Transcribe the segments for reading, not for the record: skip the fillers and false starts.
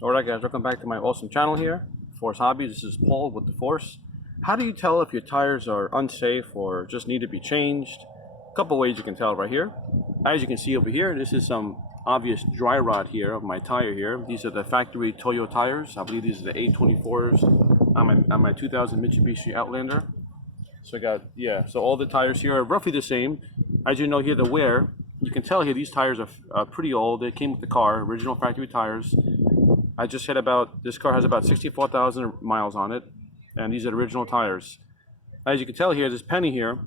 Alright guys, welcome back to my awesome channel here, Force Hobbies. This is Paul with the Force. How do you tell if your tires are unsafe or just need to be changed? A couple ways you can tell right here. As you can see over here, this is some obvious dry rot here of my tire here. These are the factory Toyo tires. I believe these are the A24s on my 2000 Mitsubishi Outlander. So I got, yeah, so all the tires here are roughly the same. As you know here, the wear, you can tell here these tires are pretty old. They came with the car, original factory tires. I just hit about, this car has about 64,000 miles on it, and these are the original tires. As you can tell here, this penny here,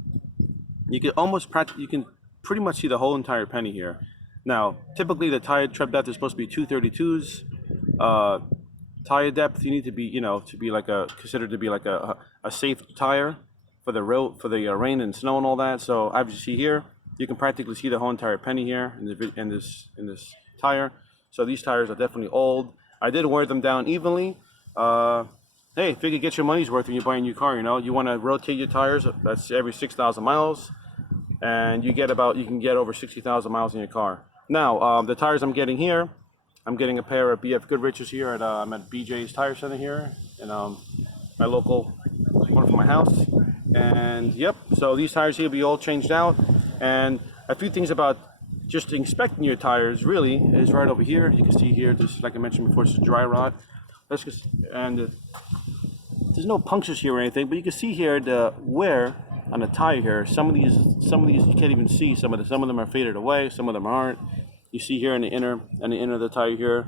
you can pretty much see the whole entire penny here. Now, typically the tire tread depth is supposed to be 232s. Tire depth, you need to be, to be like considered to be like a safe tire for the rain and snow and all that. So as you see here, you can practically see the whole entire penny here in this tire. So these tires are definitely old. I did wear them down evenly. Hey, if you could get your money's worth when you buy a new car, you want to rotate your tires. That's every 6,000 miles, and you can get over 60,000 miles in your car. Now, the tires I'm getting here, I'm getting a pair of BF Goodrich's here I'm at BJ's Tire Center here in my local one from my house. And yep, so these tires here will be all changed out. And a few things about just inspecting your tires really is right over here. You can see here, this, like I mentioned before, it's a dry rot. There's no punctures here or anything, but you can see here the wear on the tire here. Some of these you can't even see. Some of them are faded away. Some of them aren't. You see here in the inner of the tire here,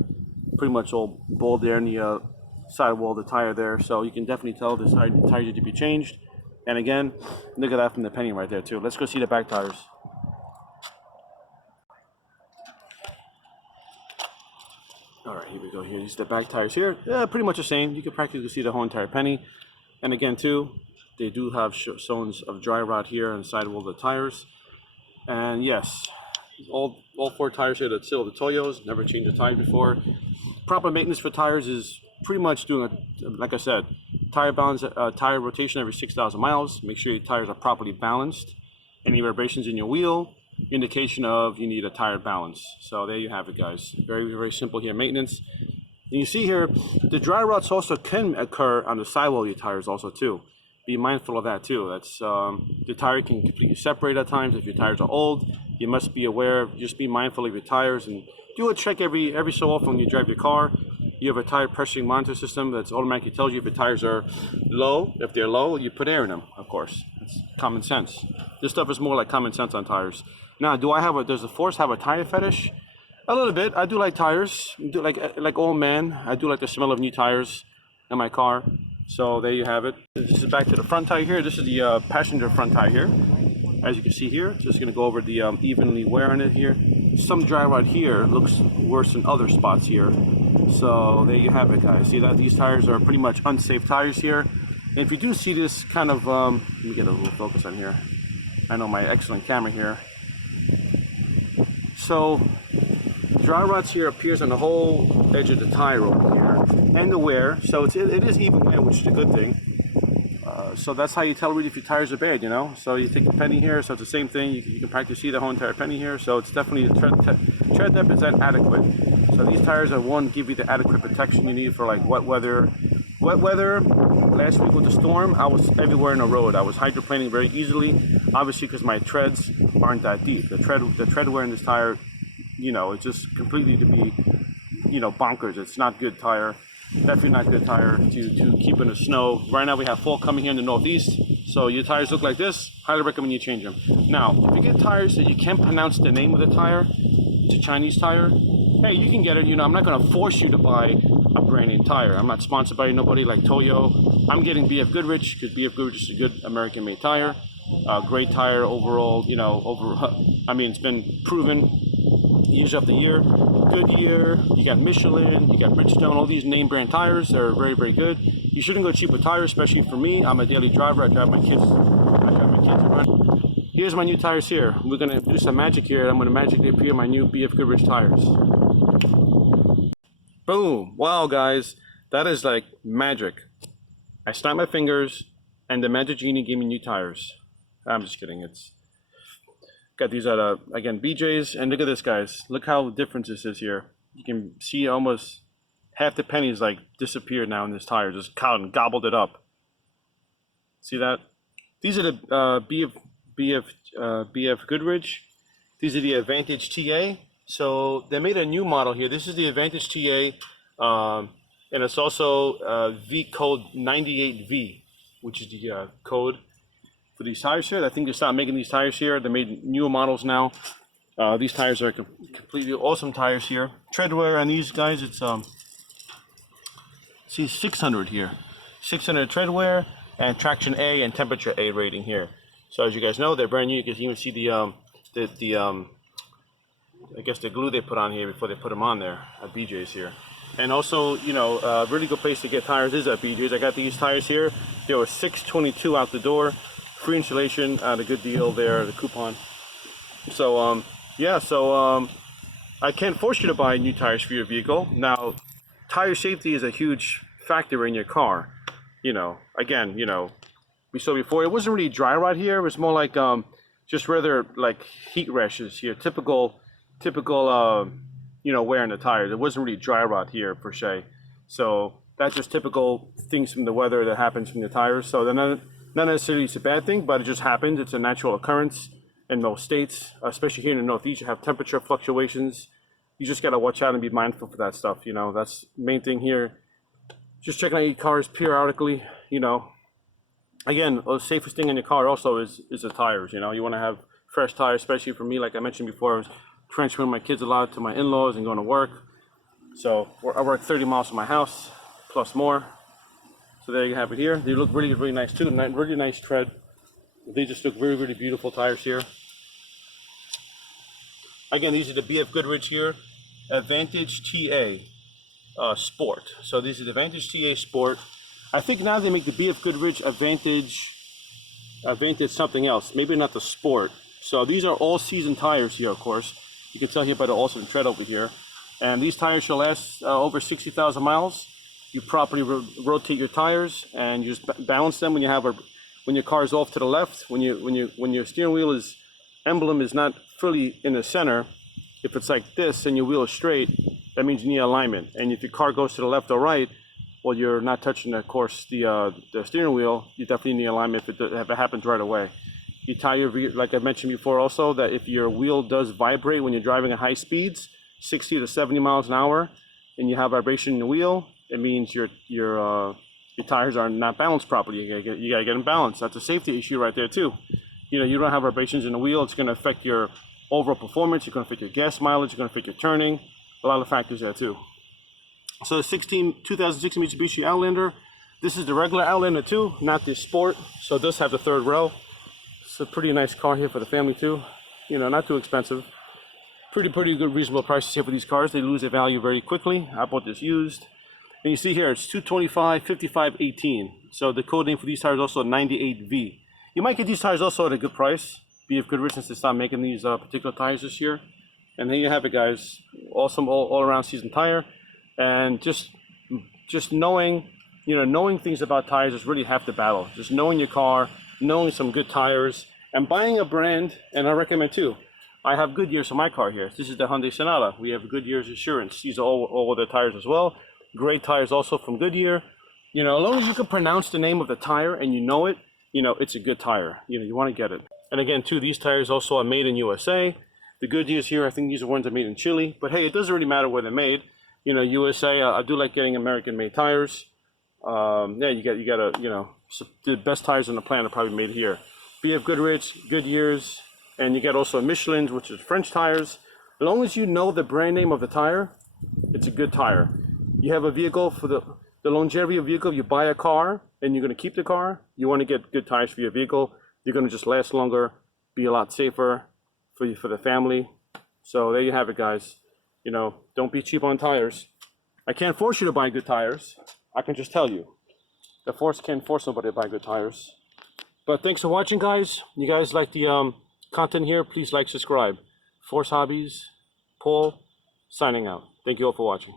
pretty much all bald there in the sidewall of the tire there. So you can definitely tell this tire need to be changed. And again, look at that from the penny right there too. Let's go see the back tires. All right, here we go. Here, these are the back tires here. Yeah, pretty much the same. You can practically see the whole entire penny. And again, too, they do have zones of dry rot here on the sidewall of the tires. And yes, all four tires here that still the Toyos. Never changed a tire before. Proper maintenance for tires is pretty much doing like I said, tire rotation every 6,000 miles. Make sure your tires are properly balanced. Any vibrations in your wheel, indication of you need a tire balance. So there you have it, guys. Very, very simple here, maintenance. And you see here, the dry rots also can occur on the sidewall of your tires also too. Be mindful of that too. That's the tire can completely separate at times. If your tires are old, you must be aware. Just be mindful of your tires and do a check every so often when you drive your car. You have a tire pressure monitor system that's automatically tells you if your tires are low. If they're low, you put air in them, of course. It's common sense. This stuff is more like common sense on tires. Now, does the Force have a tire fetish? A little bit. I do like tires. Like all men, I do like the smell of new tires in my car. So there you have it. This is back to the front tire here. This is the passenger front tire here. As you can see here, just going to go over the evenly wear on it here. Some dry rot here looks worse than other spots here. So there you have it, guys. See that these tires are pretty much unsafe tires here. And if you do see this kind of, let me get a little focus on here. I know my excellent camera here. So dry rots here appears on the whole edge of the tire over here and the wear. So it is even wear, which is a good thing. So that's how you tell really if your tires are bad, So you take the penny here, so it's the same thing. You can practically see the whole entire penny here. So it's definitely the tread depth is adequate. So these tires give you the adequate protection you need for like wet weather. Wet weather, last week with the storm, I was everywhere in the road. I was hydroplaning very easily, obviously because my treads aren't that deep. The tread wear in this tire, it's just completely to be, bonkers. It's not good tire. Definitely not good tire to keep in the snow. Right now we have fall coming here in the Northeast, so your tires look like this. Highly recommend you change them. Now, if you get tires that you can't pronounce the name of the tire, it's a Chinese tire, hey, you can get it. I'm not going to force you to buy a brand name tire. I'm not sponsored by nobody like Toyo. I'm getting BF Goodrich because BF Goodrich is a good American-made tire. Great tire overall. It's been proven years after year. Goodyear, you got Michelin, you got Bridgestone, all these name brand tires are very, very good. You shouldn't go cheap with tires, especially for me. I'm a daily driver. I drive my kids around. Here's my new tires here. We're gonna do some magic here. I'm gonna magically appear my new BF Goodrich tires. Boom! Wow, guys, that is like magic. I snapped my fingers, and the magic genie gave me new tires. I'm just kidding. It's got these at again BJ's, and look at this, guys. Look how different this is here. You can see almost half the pennies like disappeared now in this tire, just gobbled it up. See that? These are the BF Goodrich. These are the Advantage TA. So they made a new model here. This is the Advantage TA, and it's also V code 98V, which is the code for these tires here. I think they stopped making these tires here. They made newer models now. These tires are completely awesome tires here. Treadwear on these guys, it's see 600 here, 600 treadwear and traction A and temperature A rating here. So as you guys know, they're brand new. You can even see the I guess the glue they put on here before they put them on there at BJ's here. And also, you know, a really good place to get tires is at BJ's. I got these tires here. They were $6.22 out the door. Free installation at a good deal there, the coupon. So yeah, so I can't force you to buy new tires for your vehicle. Now, tire safety is a huge factor in your car. You know, again, you know, we saw before, it wasn't really dry rot here. It was more like just rather like heat rashes here. Typical, you know, wear in the tires. It wasn't really dry rot here per se. So that's just typical things from the weather that happens from the tires. So they're not necessarily it's a bad thing, but it just happens. It's a natural occurrence in most states, especially here in the Northeast. You have temperature fluctuations. You just got to watch out and be mindful for that stuff. You know, that's the main thing here. Just checking out your cars periodically. You know, again, the safest thing in your car also is the tires. You know, you want to have fresh tires, especially for me. Like I mentioned before, I was transferring my kids a lot to my in-laws and going to work. So I work 30 miles from my house, plus more. So there you have it here. They look really, really nice too. Really nice tread. They just look really, really beautiful tires here. Again, these are the BF Goodrich here, Advantage TA Sport. So these are the Advantage TA Sport. I think now they make the BF Goodrich Advantage something else. Maybe not the Sport. So these are all season tires here, of course. You can tell here by the awesome tread over here. And these tires shall last over 60,000 miles. You properly rotate your tires and you just balance them when you have when your car is off to the left. When your steering wheel emblem is not fully in the center. If it's like this and your wheel is straight, that means you need alignment. And if your car goes to the left or right, well, you're not touching, of course, the steering wheel. You definitely need alignment if it happens right away. You tie your, like I mentioned before also, that if your wheel does vibrate when you're driving at high speeds, 60 to 70 miles an hour, and you have vibration in the wheel, it means your tires are not balanced properly. You gotta get them balanced. That's a safety issue right there too. You know, you don't have vibrations in the wheel. It's gonna affect your overall performance. It's gonna affect your gas mileage. It's gonna affect your turning. A lot of factors there too. So the 2016 Mitsubishi Outlander. This is the regular Outlander too, not the Sport. So it does have the third row. It's a pretty nice car here for the family too. You know, not too expensive. Pretty good, reasonable prices here for these cars. They lose their value very quickly. I bought this used. And you see here, it's 225, 55, 18. So the code name for these tires is also 98V. You might get these tires also at a good price. BF Goodrich, since they stopped making these particular tires this year. And there you have it, guys. Awesome all-around season tire. And just knowing, you know, knowing things about tires is really half the battle. Just knowing your car, knowing some good tires, and buying a brand. And I recommend too. I have Goodyears on my car here. This is the Hyundai Sonata. We have Goodyear's Assurance. These are all the tires as well. Great tires also from Goodyear. You know, as long as you can pronounce the name of the tire and you know it, you know, it's a good tire. You know, you want to get it. And again, too, these tires also are made in USA. The Goodyears here, I think these are ones that are made in Chile. But hey, it doesn't really matter where they're made. You know, USA, I do like getting American-made tires. Yeah, you gotta, you know, the best tires on the planet are probably made here. BF Goodrich, Goodyears, and you get also Michelin's, which is French tires. As long as you know the brand name of the tire, it's a good tire. You have a vehicle for the longevity of vehicle. You buy a car and you're going to keep the car. You want to get good tires for your vehicle. You're going to just last longer, be a lot safer for the family. So there you have it, guys. You know, don't be cheap on tires. I can't force you to buy good tires. I can just tell you. The force can't force somebody to buy good tires. But thanks for watching, guys. You guys like the content here? Please like, subscribe. Force Hobbies, Paul, signing out. Thank you all for watching.